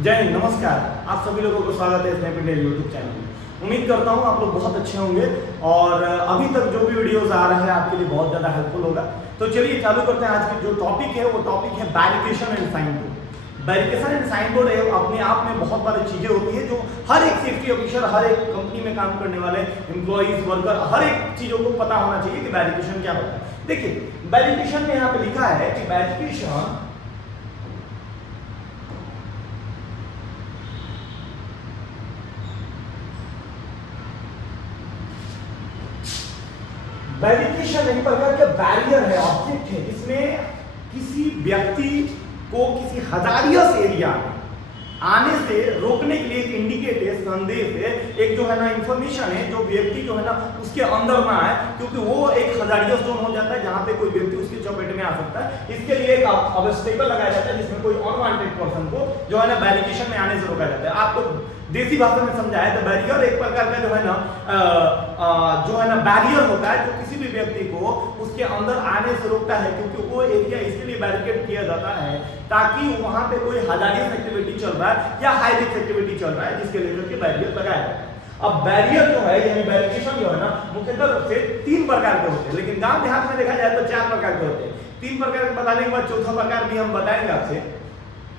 जय हिंद, नमस्कार। आप सभी लोगों को स्वागत है स्नैप इंडिया यूट्यूब चैनल में। उम्मीद करता हूँ आप लोग बहुत अच्छे होंगे और अभी तक जो भी वीडियोस आ रहे हैं आपके लिए बहुत ज़्यादा हेल्पफुल होगा। तो चलिए चालू करते हैं। आज की जो टॉपिक है वो टॉपिक है barricading and sign board. Barricading and sign board अपने आप में बहुत सारी चीज़ें होती है जो हर एक सेफ्टी ऑफिसर, हर एक कंपनी में काम करने वाले एम्प्लॉइज, वर्कर, हर एक चीज़ों को पता होना चाहिए कि बैरिकेशन क्या होता है। देखिए बैरिकेशन में यहाँ पे लिखा है कि बैरिकेशन बैरिकेशन एक प्रकार का बैरियर है, ऑब्जेक्ट है जिसमें किसी व्यक्ति को किसी हजारियस एरिया में आने से रोकने के लिए एक इंडिकेट है, संदेश है, एक जो है ना इंफॉर्मेशन है, जो व्यक्ति जो है ना उसके अंदर ना आए, क्योंकि वो एक हजारियस जोन हो जाता है जहां पे कोई व्यक्ति उसके चपेट में आ सकता है। इसके लिए एक ऑब्स्टेकल लगाया जाता है जिसमें कोई अनवांटेड पर्सन को जो है ना बैरिकेशन में आने से रोका जाता है। आपको देसी भाषा में समझाया तो बैरियर एक प्रकार का जो है ना बैरियर होता है जो किसी भी व्यक्ति को उसके अंदर आने से रोकता है, क्योंकि वो एरिया इसलिए बैरिकेड किया जाता है ताकि वहां पे कोई हजारियस एक्टिविटी चल रहा है या हाई रिस्क एक्टिविटी चल रहा है जिसके लेकर के बैरियर लगाया जाता है। अब बैरियर जो है यानी बैरिकेशन जो है ना मुख्यतः रूप से 3 प्रकार के होते हैं, लेकिन गांव देहात में देखा जाए तो 4 प्रकार के होते हैं। 3 प्रकार के बताने के बाद चौथा प्रकार भी हम बताएंगे आपसे।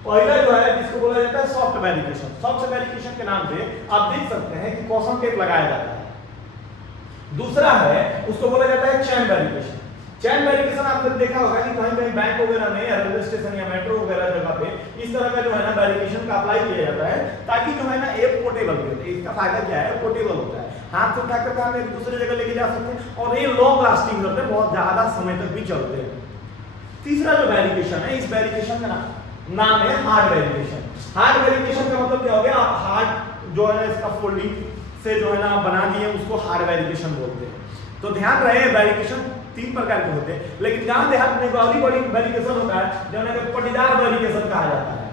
पहला जो है जिसको बोला जाता है सॉफ्ट बैरिकेशन। सॉफ्ट बैरिकेशन के नाम से आप देख सकते हैं कि कॉशन टेप लगाया जाता है। दूसरा है उसको बोला जाता है चैन बैरिकेशन। चैन बैरिकेशन आपने देखा होगा कि कहीं कहीं बैंक वगैरह में या रेलवे स्टेशन या मेट्रो वगैरह जगह पे इस तरह का जो है ना बैरिकेशन का अप्लाई किया जाता है ताकि जो है ना एक पोर्टेबल होता है। इसका फायदा क्या है, पोर्टेबल होता है, हाथ से उठाकर हम एक दूसरे जगह लेके जा सकते हैं और ये लॉन्ग लास्टिंग करते हैं, बहुत ज्यादा समय तक भी चलते हैं। तीसरा जो बैरिकेशन है, इस बैरिकेशन का नाम है हार्ड बैरिकेशन। हार्ड बैरिकेशन का मतलब क्या हो गया, आप हार्ड जो है ना इसका फोल्डिंग से जो है ना बना दिए उसको हार्ड बैरिकेशन बोलते हैं। तो ध्यान रहे बैरिकेशन 3 प्रकार के होते हैं, लेकिन गांव देहात में गौरी बड़ी बैरिकेशन होता है जो है पटीदार बैरिकेशन कहा जाता है।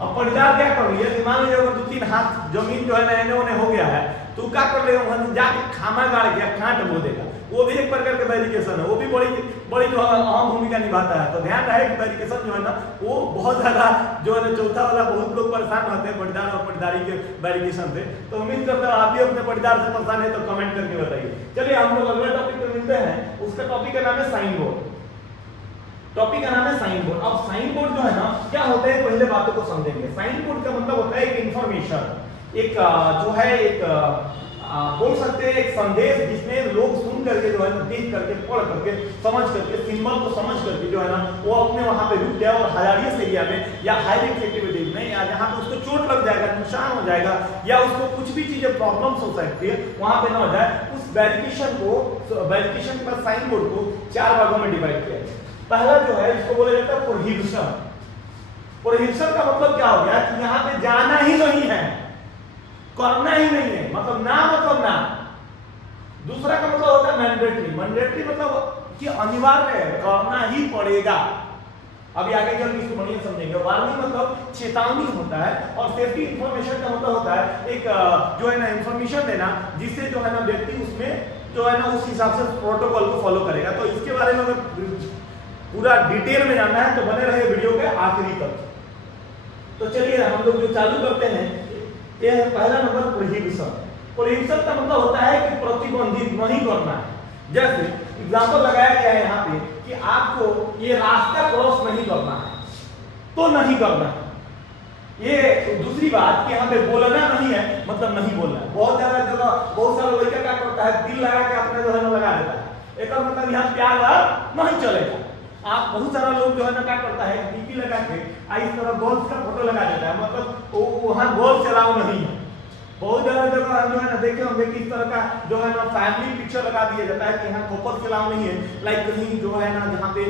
अब पटीदार क्या कर लिया, मान लीजिए अगर 2-3 हाथ जमीन जो है ना एने ओने हो गया है तो क्या कर ले वहां जाके खामा गाड़ के काट बो देगा, वो भी एक प्रकार का बैरिकेशन है, वो भी बड़ी बड़ी जो अहम भूमिका निभाता है। तो ध्यान रहे कि बैरिकेशन जो है ना वो बहुत ज्यादा जो है ना चौथा वाला बहुत लोग परेशान होते हैं पटीदार और पटीदारी के बैरिकेशन से। तो उम्मीद करता हूँ आप भी अपने पटीदार से परेशान है तो कमेंट करके बताइए। चलिए हम लोग अगले टॉपिक पे मिलते हैं। उसका टॉपिक का नाम है साइन बोर्ड। टॉपिक का नाम है साइन बोर्ड। अब साइन बोर्ड जो है ना क्या होता है पहले बातों को समझेंगे। साइन बोर्ड का मतलब होता है एक इंफॉर्मेशन, एक जो है एक बोल सकते हैं एक संदेश जिसमें लोग सुन करके जो है ना देख करके पढ़ करके समझ करके सिंबल को समझ करके जो है ना वो अपने वहां पे रुक गया और हजारियस एरिया में या हाई रिस्क एक्टिविटीज में या जहां पे उसको चोट लग जाएगा, नुकसान हो जाएगा या उसको कुछ भी चीजें प्रॉब्लम्स हो सकती है वहां पे ना हो जाए, उस बैरिकेशन पर साइन बोर्ड को 4 भागों में डिवाइड किया है। पहला जो है इसको बोला जाता है प्रोहिबिशन। प्रोहिबिशन का मतलब क्या हो गया कि यहाँ पे जाना ही नहीं है, करना ही नहीं है, मतलब ना मतलब ना। दूसरा का मतलब होता है मैंडेटरी। मैंडेटरी मतलब कि अनिवार्य है, करना ही पड़ेगा। अभी आगे चल के इसको बढ़िया समझेंगे। वार्निंग मतलब चेतावनी होता है और सेफ्टी इंफॉर्मेशन का मतलब होता है एक जो है ना इंफॉर्मेशन देना जिससे जो है ना व्यक्ति उसमें जो है ना उस हिसाब से प्रोटोकॉल को फॉलो करेगा। तो इसके बारे में अगर पूरा डिटेल में जानना है तो बने रहे वीडियो के आखिरी तक। तो चलिए हम लोग जो चालू करते हैं ये है पहला नंबर प्रोहिबिशन। प्रोहिबिशन का मतलब होता है कि प्रतिबंधित नहीं करना है। जैसे एग्जांपल लगाया गया है यहाँ पे कि आपको ये रास्ता क्रॉस नहीं करना है तो नहीं करना है। ये दूसरी बात कि यहाँ पे बोलना नहीं है मतलब नहीं बोलना है। बहुत ज्यादा जगह बहुत सारा लड़का क्या करता है दिल लगा के अपने जो है ना लगा देता है, एक मतलब यहाँ प्यार नहीं चलेगा। आप बहुत सारा लोग जो है ना क्या करता है डीपी लगा के इस तरह गोल्फ का फोटो लगा देता है, मतलब वहां गोल्फ चलाओ नहीं है। बहुत ज्यादा जगह जो है ना देखे होंगे कि इस तरह का जो है ना फैमिली पिक्चर लगा दिया जाता है कि यहाँ कपल चलाओ नहीं है। लाइक कहीं जो है ना जहाँ पे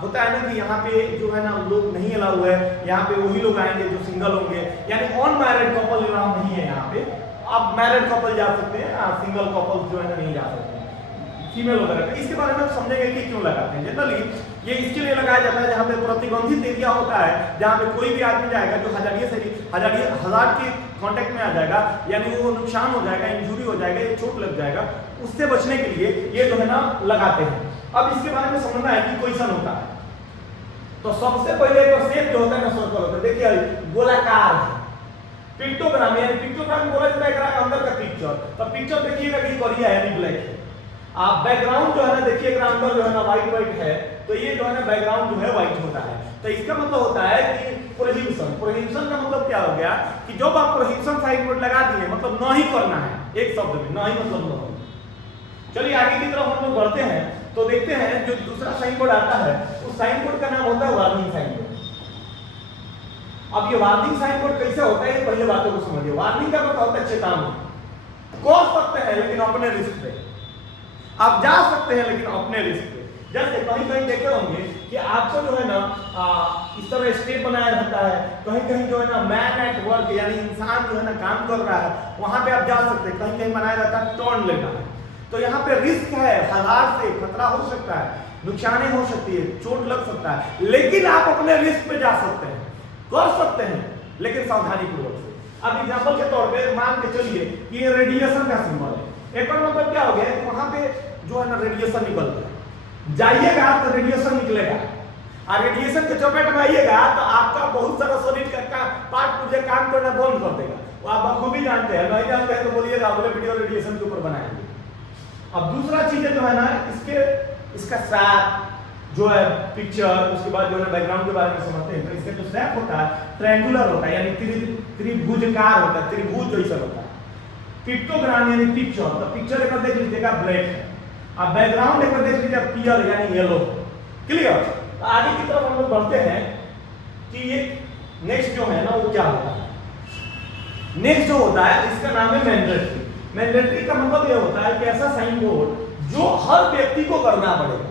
होता है ना कि यहाँ पे जो है ना लोग नहीं अलाउ है, यहाँ पे वही लोग आएंगे जो सिंगल होंगे, यानी अनमैरिड कपल अलाउ नहीं है यहाँ पे। आप मैरिड कपल जा सकते हैं, सिंगल कपल जो है ना नहीं जा सकते फीमेल वगैरह। इसके बारे में समझेंगे कि क्यों लगाते हैं। जनरली ये इसके लिए लगाया जाता है जहाँ पे प्रतिबंधित एरिया होता है, जहाँ पे कोई भी आदमी जाएगा जो हजार के कांटेक्ट में आ जाएगा, यानी वो नुकसान हो जाएगा, इंजरी हो जाएगा, ये चोट लग जाएगा, उससे बचने के लिए ये जो है ना लगाते हैं। अब इसके बारे में समझना है कि क्वेश्चन होता है तो सबसे पहले एक शेप जो होता है ना सर्कल होता है, देखिए गोलाकार है। पिक्टोग्राम यानी पिक्टोग्राम बोला जाता है एकरा के अंदर का पिक्चर, तो पिक्चर देखिएगा कि करिया है यानी ब्लैक है। आप बैकग्राउंड जो है ना देखिए एकरा अंदर जो है ना व्हाइट है, तो ये जो है ना बैकग्राउंड जो है व्हाइट होता है। तो इसका मतलब होता है कि प्रोहिबिशन। प्रोहिबिशन का मतलब क्या हो गया कि जब आप प्रोहिबिशन साइन बोर्ड लगा दिए मतलब नहीं करना है, एक शब्द में नहीं मतलब नहीं। चलिए आगे की तरफ हम लोग बढ़ते हैं, तो देखते हैं जो दूसरा साइन बोर्ड आता है उस साइन बोर्ड का नाम होता है वार्निंग साइन बोर्ड। अब ये वार्निंग साइन बोर्ड कैसे होता है, पहले बातों को समझिए। वार्निंग का मतलब होता है चेतावनी। कर सकते हैं लेकिन अपने रिस्क पे, आप जा सकते हैं लेकिन अपने रिस्क पे। जैसे कहीं कहीं देखे होंगे कि आपको जो है ना इस तरह स्टेप बनाया रहता है, कहीं कहीं जो है ना मैन एट वर्क यानी इंसान जो है ना काम कर रहा है वहां पे आप जा सकते हैं। कहीं कहीं बनाया रहता है टर्न लेना है, तो यहाँ पे रिस्क है, हालात से खतरा हो सकता है, नुकसानी हो सकती है, चोट लग सकता है, लेकिन आप अपने रिस्क पे जा सकते हैं, कर सकते हैं लेकिन सावधानी पूर्वक से। अब एग्जांपल के तौर पे मान के चलिए कि ये रेडिएशन का सिंबल है। एक और मतलब क्या हो गया कि वहां पे जो है ना रेडिएशन निकलता है, जाइएगा तो रेडिएशन निकलेगा, और रेडिएशन के चपेट में आइएगा तो आपका बहुत सारा शरीर का पार्ट पुर्जे काम करना बंद कर देगा। वो आप बखूबी जानते हैं, नहीं जानते हैं तो बोलिएगा, अगले वीडियो रेडिएशन के ऊपर बनाएंगे। अब दूसरा चीज जो है ना इसका सैप जो है पिक्चर, उसके बाद जो है बैकग्राउंड के बारे में समझते हैं। तो इसका जो सैप होता है ट्रायंगुलर होता है यानी त्रिभुजाकार होता है, त्रिभुज जैसा होता है। पिक्टोग्राम यानी पिक्चर, तो पिक्चर एक देख लीजिएगा ब्लैक है, अब बैकग्राउंड एक देख लीजिएगा पीयर यानी येलो। क्लियर? तो आगे की तरफ हम लोग बढ़ते हैं कि ये नेक्स्ट जो है ना वो क्या होता है। नेक्स्ट जो होता है इसका नाम है मैंडेटरी। मैंडेटरी का मतलब ये होता है कि ऐसा साइन बोर्ड जो हर व्यक्ति को करना पड़ेगा।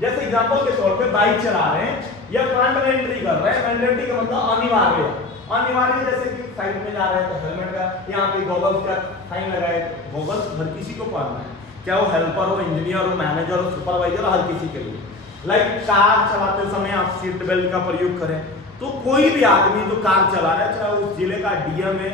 जैसे एग्जांपल के तौर पे बाइक चला रहे हैं या फ्रंट में एंट्री कर रहे हैं, मैंडेटरी का मतलब अनिवार्य। अनिवार्य जैसे कि साइड में जा रहे हैं तो हेलमेट का, यहाँ पे गॉगल्स का साइन लगाए। गॉगल्स हर किसी को पहनना है, क्या वो हेल्पर हो, इंजीनियर हो, मैनेजर हो, सुपरवाइजर, हर किसी के लिए। लाइक कार चलाते समय आप सीट बेल्ट का प्रयोग करें, तो कोई भी आदमी जो कार चला रहा है, चाहे उस जिले का डीएम है,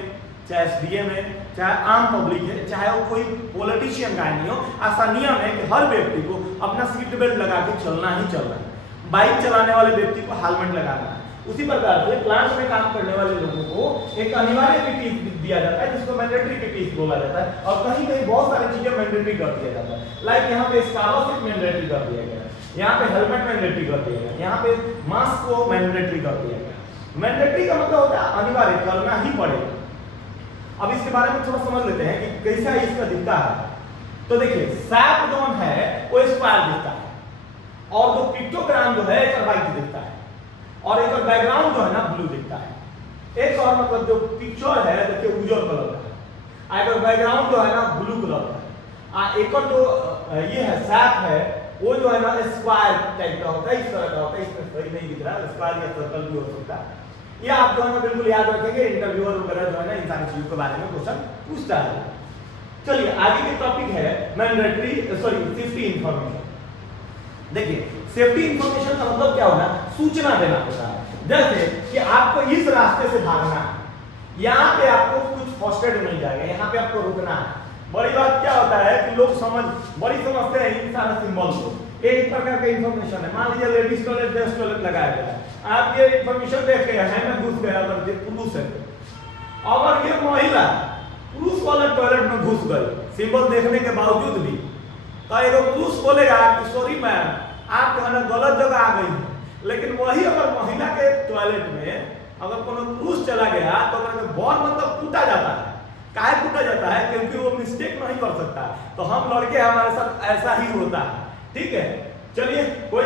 चाहे एसडीएम है, चाहे आम पब्लिक है, चाहे वो कोई पॉलिटिशियन का नहीं हो, ऐसा नियम है कि हर व्यक्ति को अपना सीट बेल्ट लगा के चलना ही चलना है। बाइक चलाने वाले व्यक्ति को हेलमेट लगाना है। उसी प्रकार से प्लांट में काम करने वाले लोगों को एक अनिवार्य पीपी दिया जाता है जिसको मैंडेटरी पीपी बोला जाता है, और कहीं कहीं बहुत सारी चीजें मैंडेटरी कर दिया जाता है। लाइक यहाँ पे स्कॉलरशिप मैंडेटरी कर दिया गया, यहाँ पे हेलमेट मैंडेटरी कर दिया गया, यहाँ पे मास्क को मैंडेटरी कर दिया गया। मैंडेटरी का मतलब होता है अनिवार्य, करना ही पड़ेगा। अब इसके बारे में थोड़ा समझ लेते हैं कि कैसा इसका दिखता है। तो देखिए सैप जोन है वो स्क्वायर दिखता है, और जो पिक्टोग्राम जो है एक व्हाइट दिखता है, और एक बैकग्राउंड जो है ना ब्लू दिखता है। एक और मतलब जो पिक्चर है देखिए उजर कलर का है, अगर बैकग्राउंड जो है ना ब्लू कलर का है। एक और जो ये है सैप है वो जो है ना स्क्वायर टाइप का होता है, इस तरह का होता है। इसमें सही नहीं दिख रहा है, स्क्वायर या सर्कल भी हो सकता है। ये आप जो है ना बिल्कुल याद रखेंगे, इंटरव्यूअर वगैरह जो है ना इन सारी चीजों के बारे में क्वेश्चन पूछता है। चलिए आगे के टॉपिक है मैंडेटरी सेफ्टी इंफॉर्मेशन। देखिए सेफ्टी इंफॉर्मेशन का मतलब क्या होना, सूचना देना होता है। जैसे कि आपको इस रास्ते से भागना है, यहाँ पे आपको कुछ फर्स्ट एड मिल जाएगा, यहाँ पे आपको रुकना है। बड़ी बात क्या होता है कि लोग बड़ी समझते हैं इन सारे सिंबल को। एक प्रकार का इंफॉर्मेशन है, मान लीजिए लेडीज टॉयलेट जेंट्स टॉयलेट लगाया गया है, आप ये इंफॉर्मेशन देख के है में घुस गया, अगर पुरुष है अगर ये महिला पुरुष वाले टॉयलेट में घुस गई सिंबल देखने के बावजूद भी, तो एक पुरुष बोलेगा कि सॉरी मैम आप जो है ना गलत जगह आ गई है। लेकिन वही अगर महिला के टॉयलेट में अगर कोनो पुरुष चला गया तो बहुत मतलब कूटा जाता है। काहे कूटा जाता है? क्योंकि वो मिस्टेक नहीं कर सकता। तो हम लड़के हमारे साथ ऐसा ही होता है। ठीक है, चलिए कोई